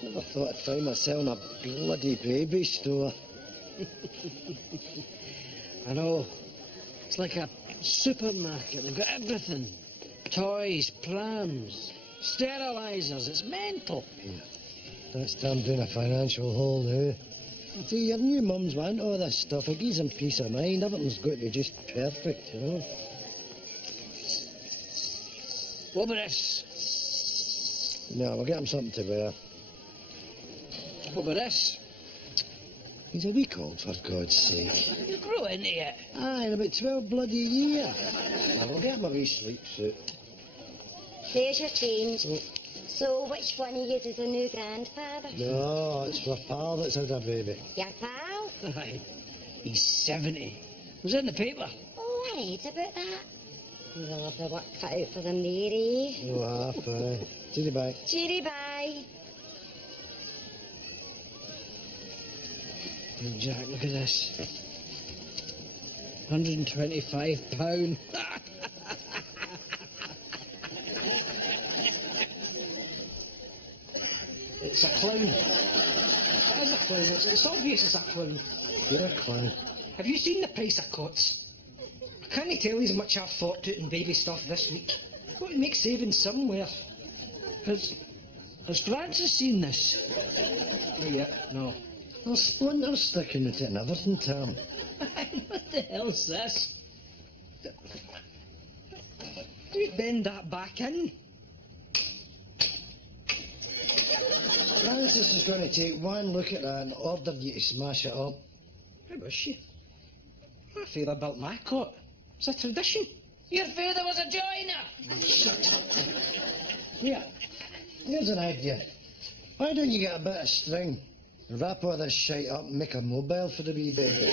Never thought I'd find myself in a bloody baby store. I know. It's like a supermarket. They've got everything. Toys, prams, sterilisers. It's mental. Yeah. That's Tom doing a financial hole now. See, your new mum's want all this stuff. It gives him peace of mind. Everything's got to be just perfect, you know. What about this? No, we'll get him something to wear. What about this? He's a week old, for God's sake. You grew into it. Aye, in about 12 bloody years. Well, we'll get him a wee sleep suit. There's your change. Oh. So, which one of you is the new grandfather? No, it's for pal that's had a baby. Your pal? Aye. He's 70. It was in the paper. Oh, I read about that. They'll have the work cut out for them there, eh? Oh, half, aye. Cheery bye. Cheery bye. Oh, Jack, look at this. £125. It's a clown. It is a clown. It's obvious it's a clown. You're a clown. Have you seen the price of cots? I can't tell you how much I've forked out in baby stuff this week. I've got to make savings somewhere. Has Francis seen this? Not yet, no. There's splinters sticking out and everything, Tom. What the hell's this? Do you bend that back in? Francis is going to take one look at that and order you to smash it up. How was she? My father built my cot. It's a tradition. Your father was a joiner. Shut up. Here, here's an idea. Why don't you get a bit of string, wrap all this shite up and make a mobile for the wee baby?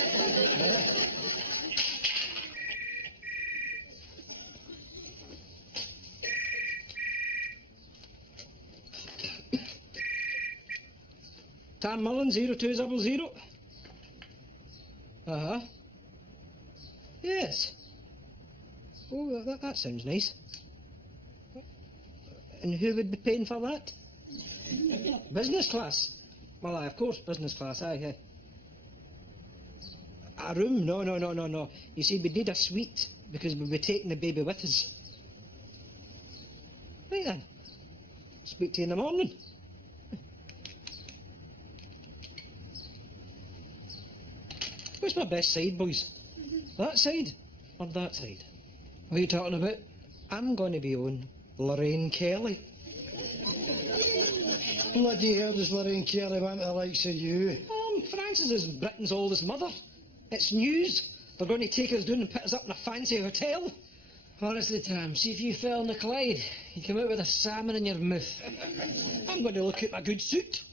Tam Mullen 0200. Uh-huh. Yes. Oh, that sounds nice. And who would be paying for that? Business class? Well, aye, of course, business class, aye. A room? No. You see, we need a suite, because we'll be taking the baby with us. Right then. Speak to you in the morning. What's my best side, boys? That side or that side? What are you talking about? I'm going to be on Lorraine Kelly. Bloody hell does Lorraine Kelly want the likes of you? Francis is Britain's oldest mother. It's news. They're going to take us down and put us up in a fancy hotel. Honestly, Tam, see if you fell in the Clyde. You come out with a salmon in your mouth. I'm going to look at my good suit.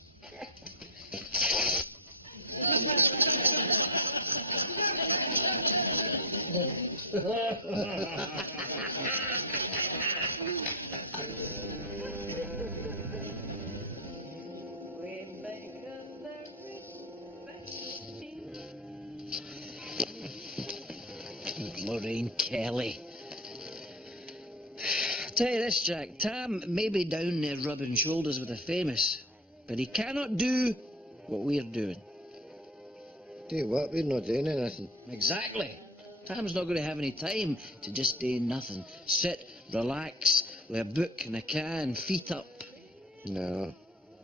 Lorraine Kelly. Tell you this, Jack, Tam may be down there rubbing shoulders with the famous, but he cannot do what we're doing. Do what? We're not doing anything. Exactly. Tam's not going to have any time to just do nothing. Sit, relax, with a book and a can, feet up. No,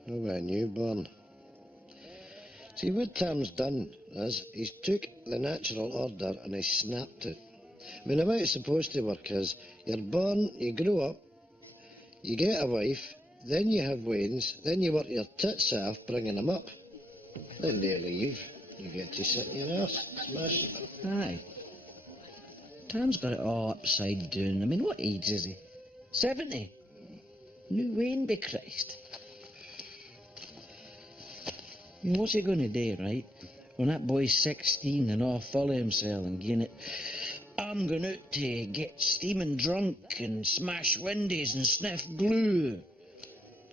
not with a newborn. See, what Tom's done is he's took the natural order and he snapped it. I mean, the way it's supposed to work is you're born, you grow up, you get a wife, then you have weans, then you work your tits off bringing them up. Then they leave. You get to sit in your house, smash. Aye. Tam's got it all upside down. I mean, what age is he? 70? New Wayne be Christ. I mean, what's he going to do, right? When that boy's 16 and all full of himself and getting it, I'm going out to get steaming drunk and smash windows and sniff glue.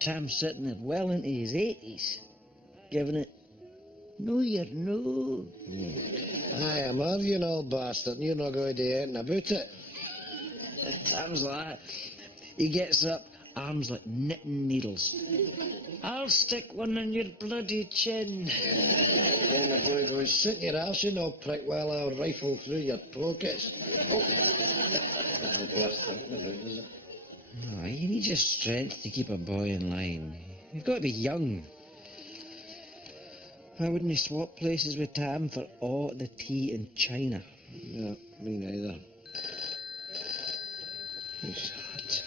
Tam's sitting there well into his 80s, giving it, no, you're no. Aye, I'm arguing, old bastard, and you're not going to do anything about it. Tam's like that. He gets up, arms like knitting needles. I'll stick one on your bloody chin. Then the boy goes, sit in your house, you know, prick, while I'll rifle through your pockets. Not worth thinking about, is it? No, you need your strength to keep a boy in line. You've got to be young. I wouldn't swap places with Tam for all the tea in China. Yeah, me neither. Who's that?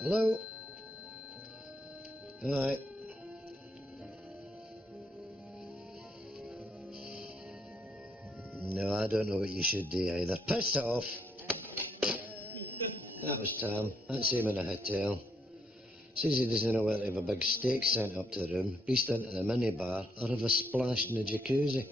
Hello? Aye. No, I don't know what you should do either. Piss it off. That was Tam. That's him in a hotel. Says he doesn't know whether to have a big steak sent up to the room, beast into the minibar, or have a splash in the jacuzzi.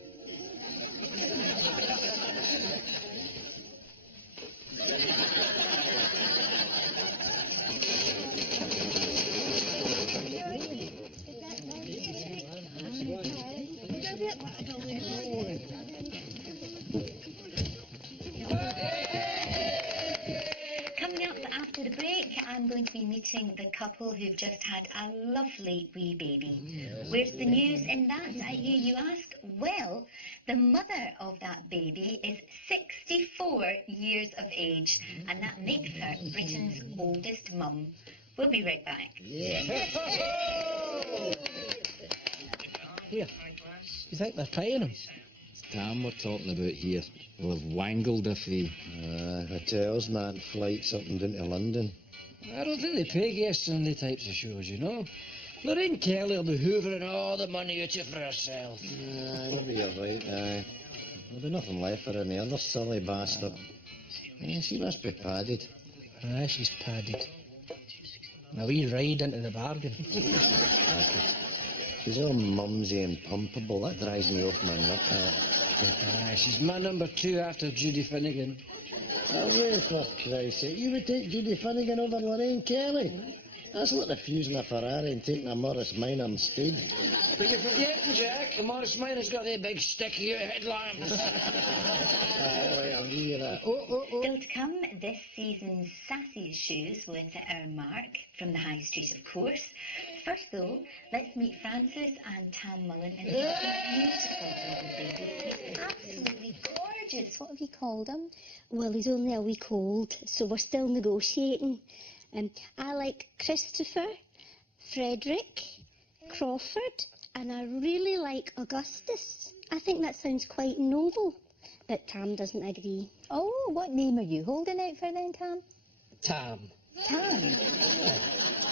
Coming up after the break, I'm going to be meeting the couple who've just had a lovely wee baby. Where's the news in that, I hear you ask? Well, the mother of that baby is 64 years of age, and that makes her Britain's oldest mum. We'll be right back. Here, you think they're trying him? It's Tam we're talking about here. We'll have wangled if he... Hotels, man, flights up and down to London. I don't think they pay guests on these types of shows, you know. Lorraine Kelly will be hoovering all the money out of for herself. Maybe you're right, aye. There'll be nothing left for her in the other silly bastard. Yeah, she must be padded. Aye, she's padded. A wee ride into the bargain. She's all mumsy and pumpable. That drives me off my nut. Aye, she's my number 2 after Judy Finnegan. Away, for Christ's sake. You would take Judy Finnegan over Lorraine Kelly? That's like refusing a Ferrari and taking a Morris Minor instead. But you're forgetting, Jack. The Morris Minor's got their big sticky headlamps. Aye, I'll give you that. Still to come, this season's sassy shoes with our Mark from the High Street, of course. First, though, let's meet Francis and Tam Mullen and their beautiful little baby. He's absolutely gorgeous. What have you called him? Well, he's only a week old, so we're still negotiating. I like Christopher, Frederick, Crawford, and I really like Augustus. I think that sounds quite noble, but Tam doesn't agree. Oh, what name are you holding out for then, Tam? Tam. Tam.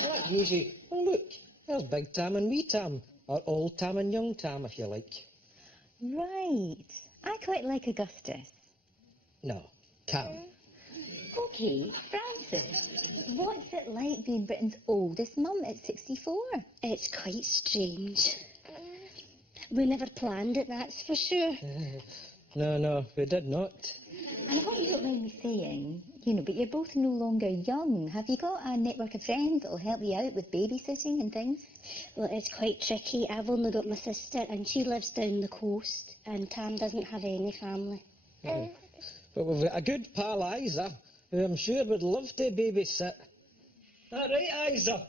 What easy. Well, look, there's Big Tam and Wee Tam, or Old Tam and Young Tam, if you like. Right. I quite like Augustus. No, Tam. Okay, Francis, what's it like being Britain's oldest mum at 64? It's quite strange. We never planned it, that's for sure. No, we did not. And I hope you don't mind me saying, but you're both no longer young. Have you got a network of friends that'll help you out with babysitting and things? Well, it's quite tricky. I've only got my sister, and she lives down the coast, and Tam doesn't have any family. But we've got a good pal, Isa, who I'm sure would love to babysit. That right, Isa?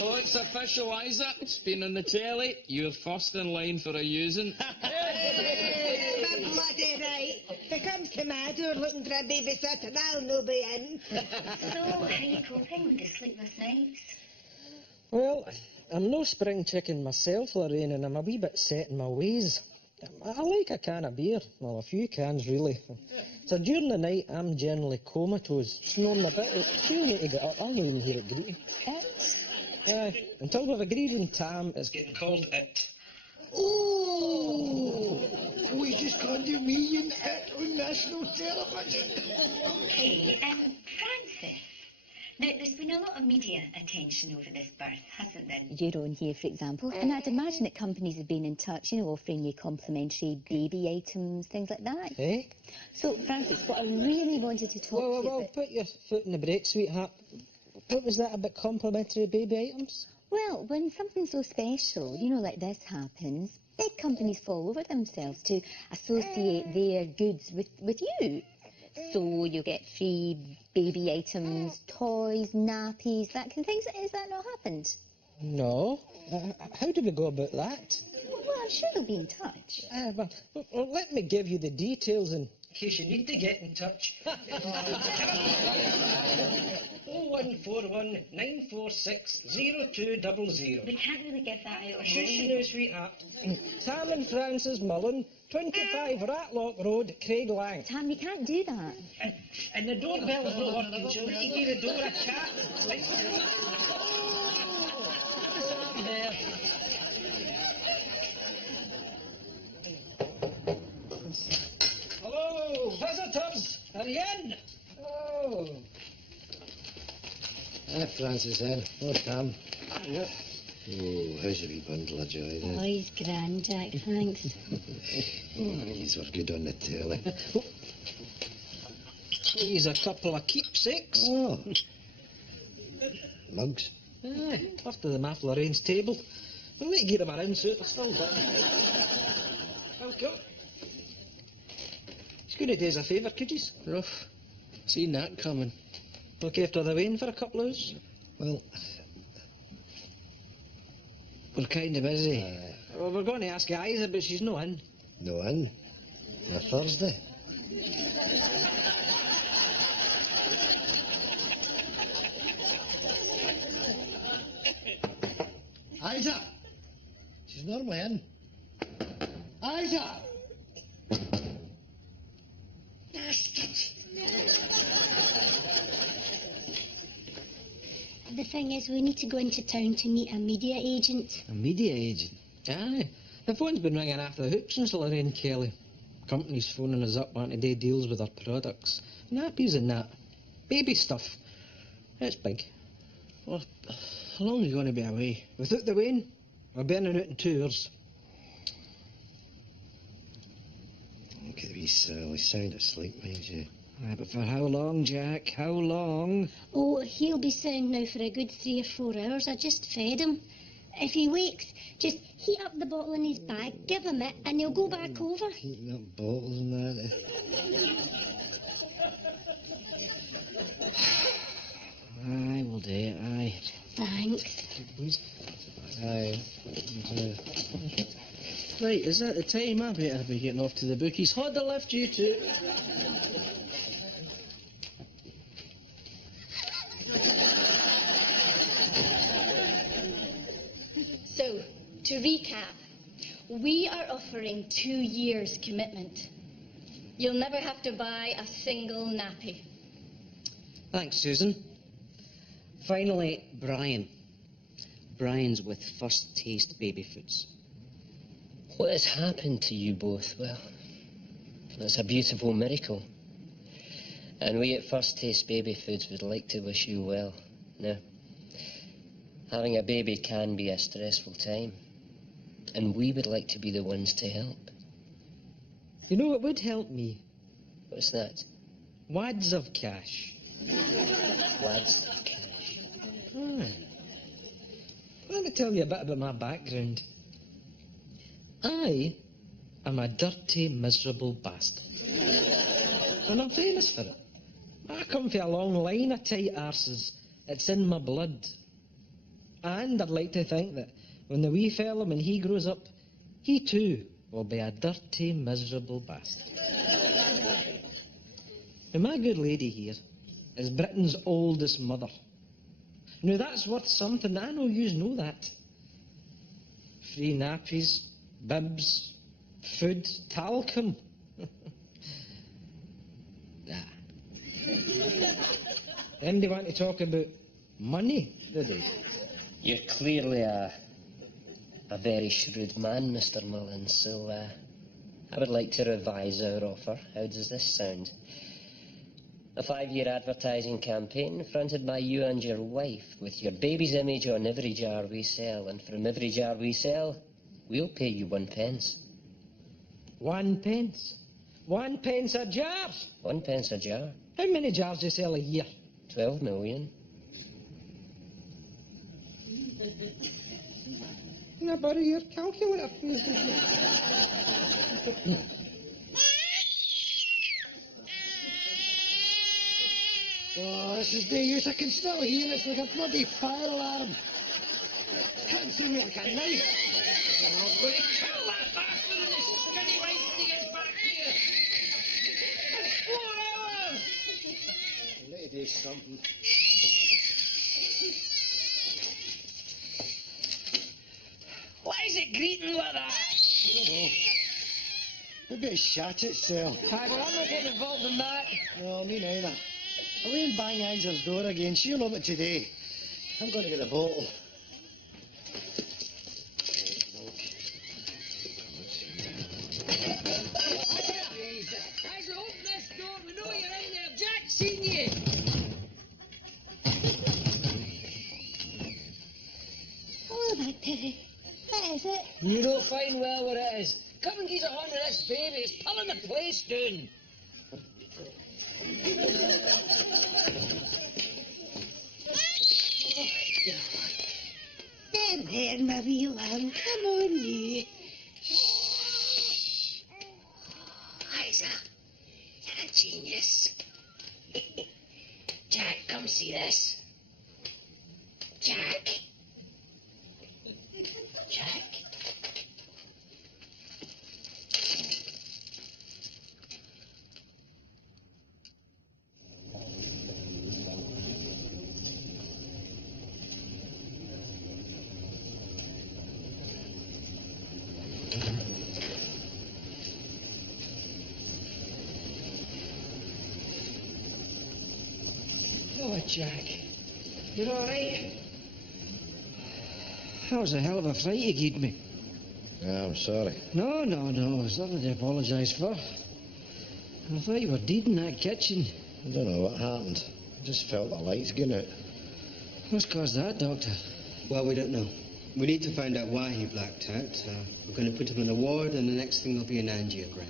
Oh, it's official, Isaac. It's been on the telly. You're first in line for a using. Bloody right. If it comes to my door looking for a babysitter, I'll no be in. So, how are you coping with the sleepless nights? Well, I'm no spring chicken myself, Lorraine, and I'm a wee bit set in my ways. I like a can of beer. Well, a few cans, really. So during the night, I'm generally comatose, snoring a bit. You need to get up. I'll not even hear it greeting. Until we've agreed on Tam, it's getting called It. Oh! We just can't do me and it on national television. Okay, Francis. Now, there's been a lot of media attention over this birth, hasn't there? Your own here, for example. And I'd imagine that companies have been in touch, offering you complimentary baby items, things like that. Eh? So, Francis, what I really wanted to talk to you Well, about... put your foot in the brake, sweetheart. What was that about complimentary baby items? Well, when something so special, like this happens, big companies fall over themselves to associate their goods with you. So you'll get free baby items, toys, nappies, that kind of things. Has that not happened? No. How do we go about that? Well, I'm sure they'll be in touch. Well, let me give you the details in case you need to get in touch. 0141 946 0200. We can't really give that out. Shush now, sweetheart. Tam and Francis Mullen, 25 Ratlock Road, Craig Lang. Tam, you can't do that. And the doorbell is not working, so we give the door a cat. There. Hello, visitors. Are you in? Oh. Francis, then. Oh, Tam. Oh, how's your wee bundle of joy, then? Oh, he's grand, Jack, thanks. These were good on the telly. He's a couple of keepsakes. Oh. Mugs. Aye, after the Math Lorraine's table. We'll let you get them around, so it'll still work. Welcome. He's going to do us a favour, could you? Rough. Seen that coming. Look after the Wayne for a couple of hours. Well, We're kind of busy. Well, we're going to ask Isa, but she's not in. no in. On a Thursday. Isa! She's normally in. Isa! The thing is, we need to go into town to meet a media agent. A media agent? Aye. The phone's been ringing after the hoop since Lorraine Kelly. Companies phoning us up wanting to do deals with our products. Nappies and that. Baby stuff. It's big. Well, how long are you going to be away? Without the Wayne, we're burning out in 2 hours. Look at the wee cell. He's sound asleep, mind you. Aye, but for how long, Jack? How long? Oh, he'll be sound now for a good 3 or 4 hours. I just fed him. If he wakes, just heat up the bottle in his bag, give him it, and he'll go back over. Heating up bottles and that. Aye, we'll do it, aye. Thanks. Aye. Right, is that the time? I better be getting off to the bookies. Hold the lift, you two. So, to recap, we are offering 2 years commitment. You'll never have to buy a single nappy. Thanks, Susan. Finally, Brian. Brian's with First Taste Baby Foods. What has happened to you both? Well, it's a beautiful miracle. And we at First Taste Baby Foods would like to wish you well. Now, having a baby can be a stressful time. And we would like to be the ones to help. You know what would help me? What's that? Wads of cash. Lads of cash. Aye. Let me tell you a bit about my background. I am a dirty, miserable bastard. And I'm famous for it. I come from a long line of tight arses. It's in my blood. And I'd like to think that when the wee fella, when he grows up, he too will be a dirty, miserable bastard. Now, my good lady here is Britain's oldest mother. Now, that's worth something. I know yous know that. Free nappies, bibs, Food talcum. Nah. Them they want to talk about money, do they? You're clearly a very shrewd man, Mr. Mullins, so I would like to revise our offer. How does this sound? A 5-year advertising campaign fronted by you and your wife with your baby's image on every jar we sell, and from every jar we sell, we'll pay you 1 pence. 1 pence? 1 pence a jar? 1 pence a jar. How many jars do you sell a year? 12 million. Now borrow your calculator, please. Oh, this is no use. I can still hear it. It's like a bloody fire alarm. Can't see me like a knife. Oh, I'm going to kill that bastard in the skinny waist when he gets back here. It's 4 hours. I need to do something. Why is it greeting like that? I don't know. Maybe it shat itself. Aye, well, I'm not getting involved in that. No, me neither. I won't bang Angel's door again. She'll know it today. I'm going to get a bottle. Angel, open this door. We know you're in there. Jack's seen you. Hello there, Perry. What is it? You know fine well what it is. Come and get a hand of this baby. It's pulling the place down. Come here, my wee lamb. Come on, you. Liza, you're a genius. Jack, come see this. Jack. Jack. Oh, Jack. You're all right? That was a hell of a fright you gave me. Yeah, I'm sorry. No. There's nothing to apologise for. I thought you were dead in that kitchen. I don't know what happened. I just felt the lights going out. What's caused that, Doctor? Well, we don't know. We need to find out why he blacked out. We're going to put him in a ward, and the next thing will be an angiogram.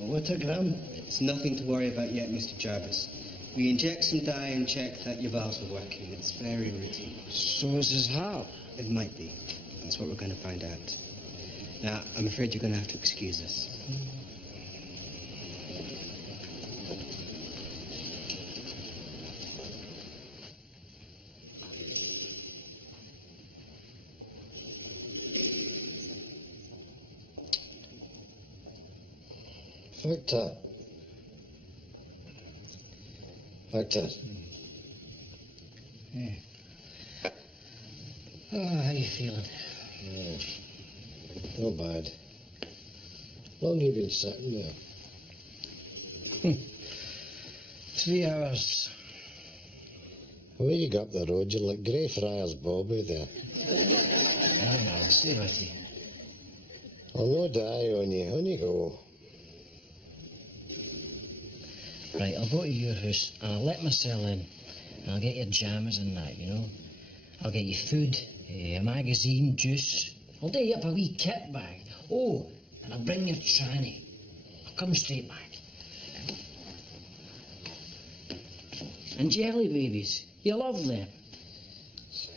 What a gram? It's nothing to worry about yet, Mr. Jarvis. We inject some dye and check that your valves are working. It's very routine. So is his heart? It might be. That's what we're going to find out. Now, I'm afraid you're going to have to excuse us. Victor. Yeah. Oh, how you feeling? Yeah. Not bad. Long you been sitting there? 3 hours. The way you go up the road, you're like Greyfriars Bobby there. I'll stay with you. I'll no die on you. On you go. Right, I'll go to your house and I'll let myself in. And I'll get your jammers and that, you know. I'll get you food, a magazine, juice. I'll do you up a wee kit bag. Oh, and I'll bring your tranny. I'll come straight back. And jelly babies. You love them.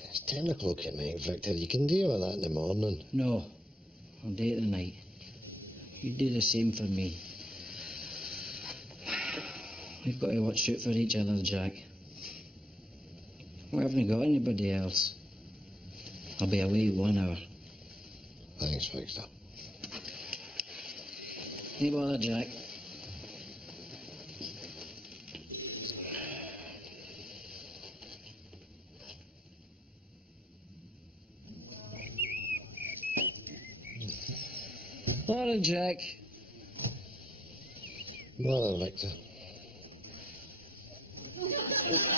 It's 10 o'clock at night, Victor. You can deal with that in the morning. No, I'll do it at night. You do the same for me. We've got to watch out for each other, Jack. We haven't got anybody else. I'll be away 1 hour. Thanks, Victor. No bother, Jack. Morning, Jack. Morning, Victor.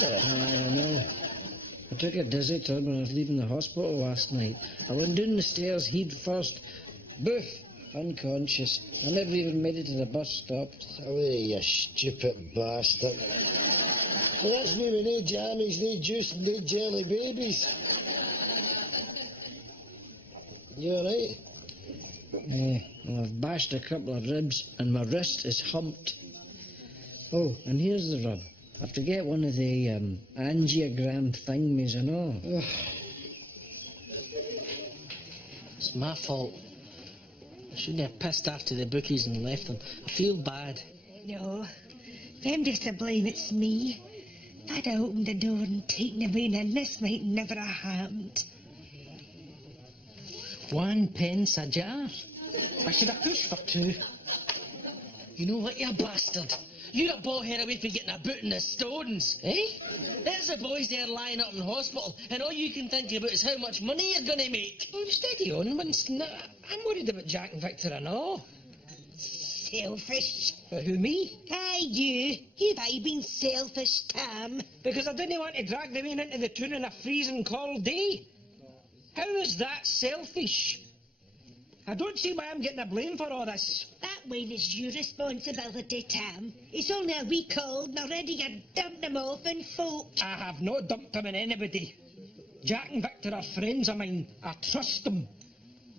I know. I took a dizzy turn when I was leaving the hospital last night. I went down the stairs head first. Boof! Unconscious. I never even made it to the bus stop. Away, you stupid bastard. So that's me with no jammies, no juice, and no jelly babies. You alright? Well, I've bashed a couple of ribs and my wrist is humped. Oh, and here's the rub. I have to get one of the angiogram thingies and all. It's my fault. I shouldn't have pissed after the bookies and left them. I feel bad. No, them just to blame, it's me. If I'd have opened the door and taken away, then this might never have happened. 1 pence a jar. I should have pushed for 2. You know what, you bastard? You're a ballhead away from getting a boot in the stones, eh? There's the boys there lying up in hospital, and all you can think about is how much money you're going to make. Oh, steady on, Winston. I'm worried about Jack and Victor and all. Selfish. Who, me? Aye, you. You've aye been selfish, Tam. Because I didn't want to drag them in into the tune on a freezing cold day. How is that selfish? I don't see why I'm getting the blame for all this. That way is your responsibility, Tam. It's only a week old and already you dumped them off in folk. I have not dumped them in anybody. Jack and Victor are friends of mine. I trust them.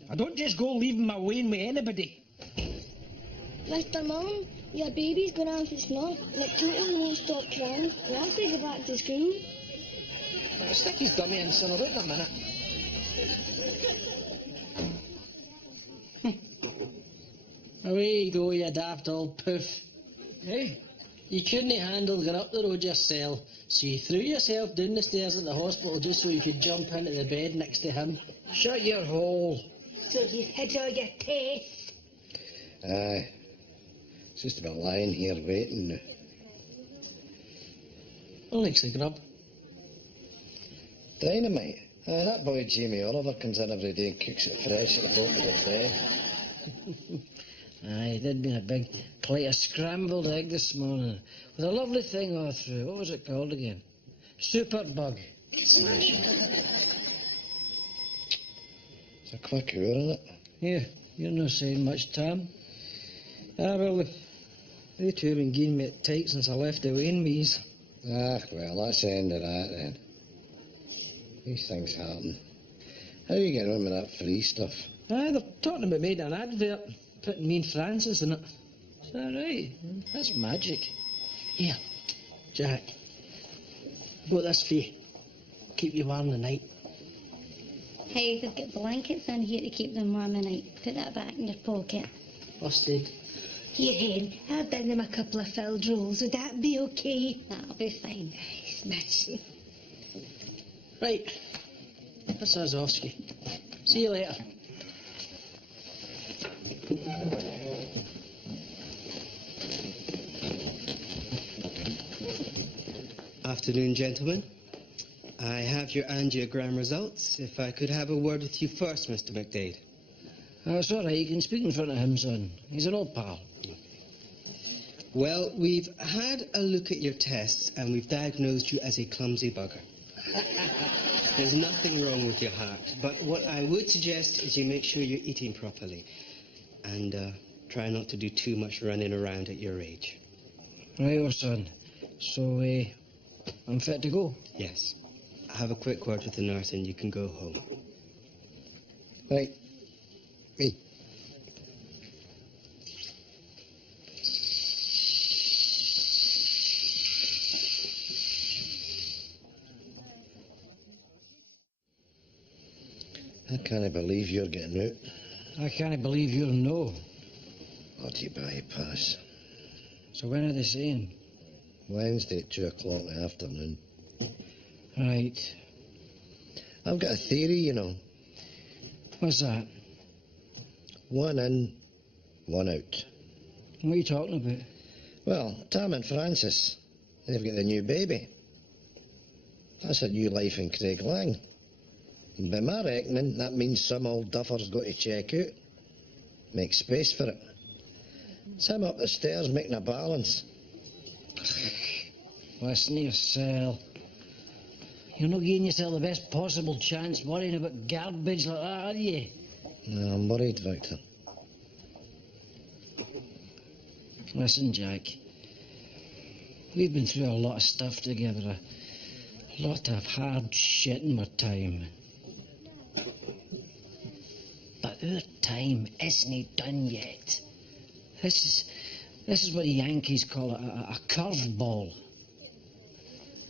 I don't just go leaving my way with anybody. Mr. Mum, your baby's going on for snuff and it totally won't stop crying. We have to go back to school. I'll stick his dummy incinerator in a minute. Away you go, you daft old poof. Hey, you couldn't handle going up the road yourself, so you threw yourself down the stairs at the hospital just so you could jump into the bed next to him. Shut your hole. So you had all your tests. Aye. It's just about lying here waiting now. Alex the grub. Dynamite. Aye, that boy Jamie Oliver comes in every day and cooks it fresh at the bottom of the bed. Aye, there'd been a big plate of scrambled egg this morning with a lovely thing all through. What was it called again? Superbug. Smashing. It's a quick hour, isn't it? Yeah, you're not saying much, Tam. Ah, well, they two have been giving me it tight since I left the Wainbees. Ah, well, that's the end of that then. These things happen. How are you getting on with that free stuff? Aye, they're talking about making an advert, putting me and Francis in it. Is that right? That's magic. Here, Jack. Got this for you. Keep you warm the night. Hey, they've got blankets in here to keep them warm at night. Put that back in your pocket. Busted. Here, Hen, I'll bring them a couple of filled rolls. Would that be okay? That'll be fine. Smashing. Right. That's us, Oscar. See you later. Afternoon, gentlemen. I have your angiogram results. If I could have a word with you first, Mr. McDade. Oh, it's all right. You can speak in front of him, son. He's an old pal. Well, we've had a look at your tests and we've diagnosed you as a clumsy bugger. There's nothing wrong with your heart, but what I would suggest is you make sure you're eating properly and try not to do too much running around at your age. Right, oh, son. So, I'm fit to go? Yes. Have a quick word with the nurse and you can go home. Right. Me. I can't believe you're getting out. I can't believe you're no. Bloody bypass. So when are they saying? Wednesday at 2 o'clock in the afternoon. Right. I've got a theory, you know. What's that? 1 in, 1 out. What are you talking about? Well, Tam and Francis, they've got a new baby. That's a new life in Craig Lang. And by my reckoning, that means some old duffer's got to check out. Make space for it. It's him up the stairs making a balance. Listen to yourself. You're not giving yourself the best possible chance worrying about garbage like that, are you? No, I'm worried, Victor. Listen, Jack. We've been through a lot of stuff together. A lot of hard shit in our time. But our time isn't done yet. This is what the Yankees call a curveball.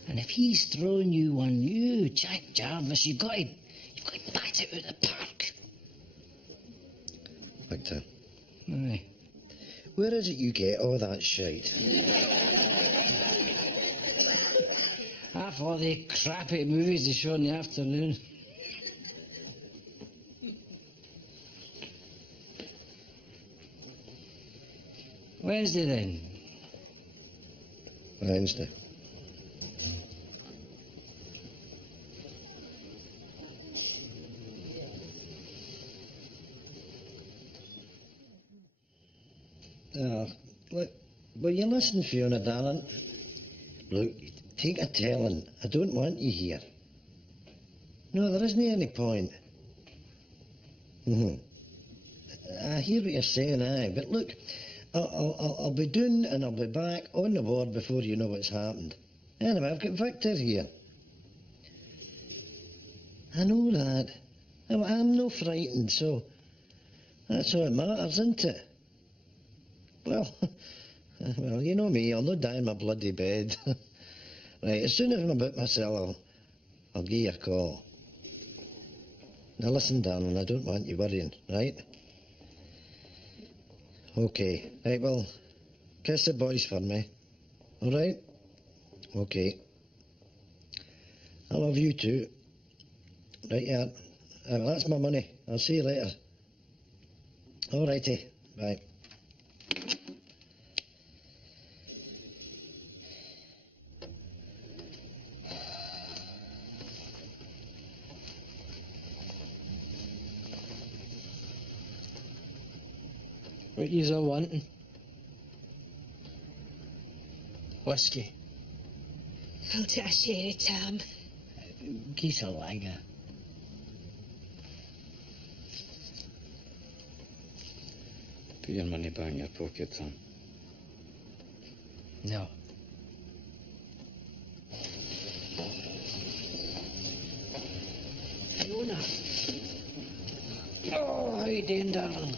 And if he's throwing you one, you, Jack Jarvis, you've got to bat it out of the park. Victor. Aye. Where is it you get all that shite? Half all the crappy movies they show in the afternoon. Wednesday then. Wednesday. Oh, look, will you listen, Fiona, darling? Look, take a telling. I don't want you here. No, there isn't any point. I hear what you're saying, aye, but look, I'll be doing and I'll be back on the board before you know what's happened. Anyway, I've got Victor here. I know that. I'm no frightened, so that's all that matters, isn't it? Well, you know me, I'll not die in my bloody bed. Right, as soon as I'm about myself, I'll give you a call. Now listen, darling, I don't want you worrying, right? Okay, right, well, kiss the boys for me, all right? Okay. I love you too. Right, yeah. Well, that's my money. I'll see you later. All righty, bye. What yous all wanting? Whiskey. I'll take a sherry, Tam. Geese a lager. Put your money back in your pocket, Tom. No. Fiona. Oh, how you doing, darling?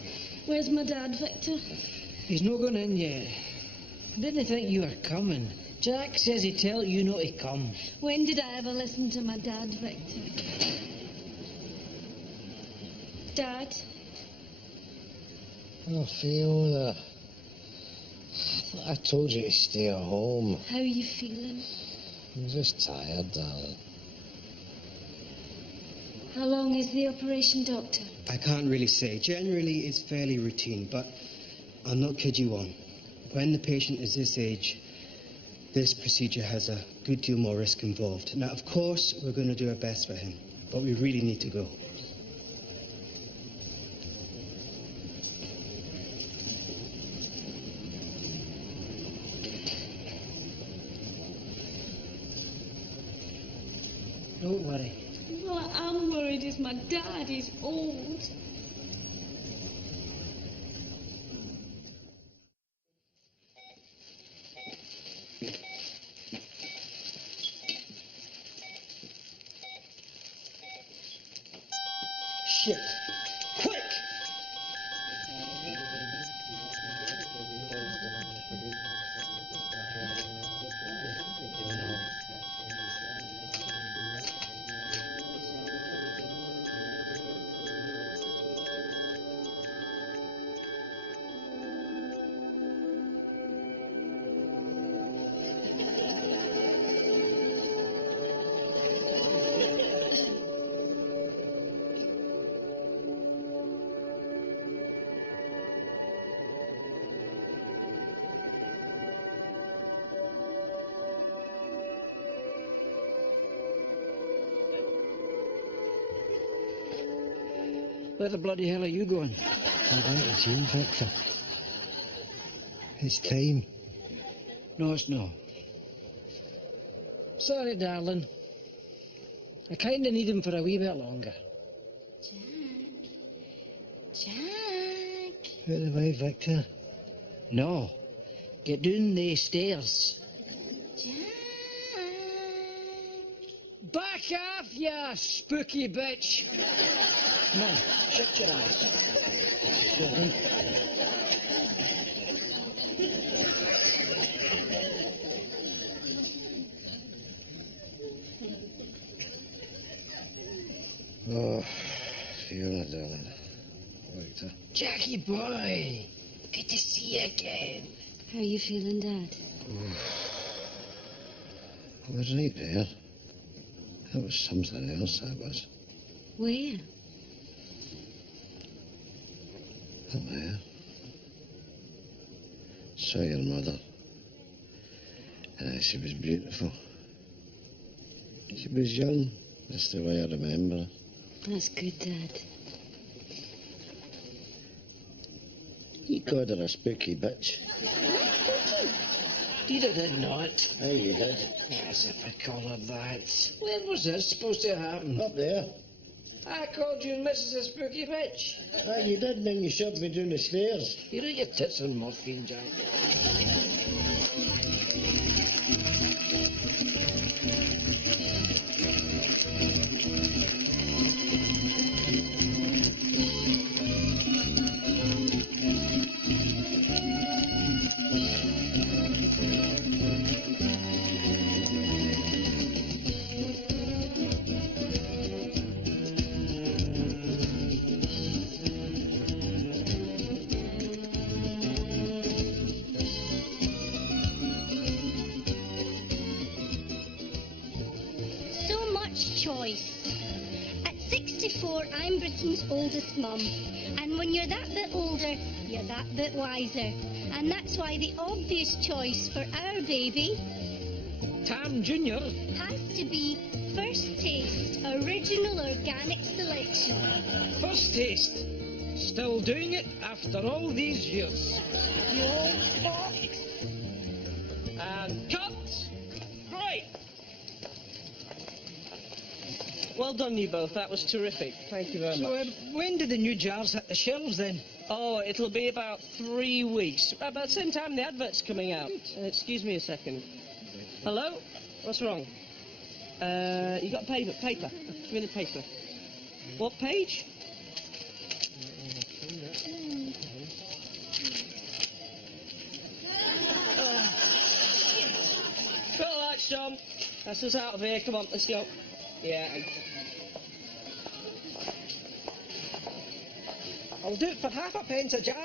Where's my dad, Victor? He's not gone in yet. I didn't think you were coming. Jack says he'd tell you not to come. When did I ever listen to my dad, Victor? Dad? Oh, Fiona. I thought I told you to stay at home. How are you feeling? I'm just tired, darling. How long is the operation, Doctor? I can't really say. Generally, it's fairly routine, but I'll not kid you on. When the patient is this age, this procedure has a good deal more risk involved. Now, of course, we're going to do our best for him, but we really need to go. Don't worry. What I'm worried is my dad is old. Shit. Quick! Where the bloody hell are you going? Come back to June, Victor. It's time. No, it's not. Sorry, darling. I kind of need him for a wee bit longer. Jack. Out of the way, Victor. No. Get down the stairs. Back off, you spooky bitch. Come on, shut your ass. Go on. Oh, Fiona, darling. Victor. Jackie boy, good to see you again. How are you feeling, Dad? I was right there. That was something else, that was. Where? Up there. Saw your mother. She was beautiful. She was young. That's the way I remember her. That's good, Dad. You called her a spooky bitch. You did not. Aye, you did. As if I call her that. When was this supposed to happen? Up there. I called you Mrs. a Spooky Bitch. Aye, you did, and then you shoved me down the stairs. You know your tits on morphine, Jack. So much choice. At 64, I'm Britain's oldest mum. And when you're that bit older, you're that bit wiser. And that's why the obvious choice for our baby, Tam Jr. has to be First Taste Original Organic Selection. First Taste. Still doing it after all these years. You old fox. And cut! Right. Well done, you both. That was terrific. Thank you very much. When do the new jars hit the shelves then? Oh, it'll be about 3 weeks. About the same time the advert's coming out. Excuse me a second. Hello? What's wrong? You got paper? Give me the paper. What page? Got the lights, John. That's us out of here. Come on, let's go. Yeah. I'll do it for half a pence a jar.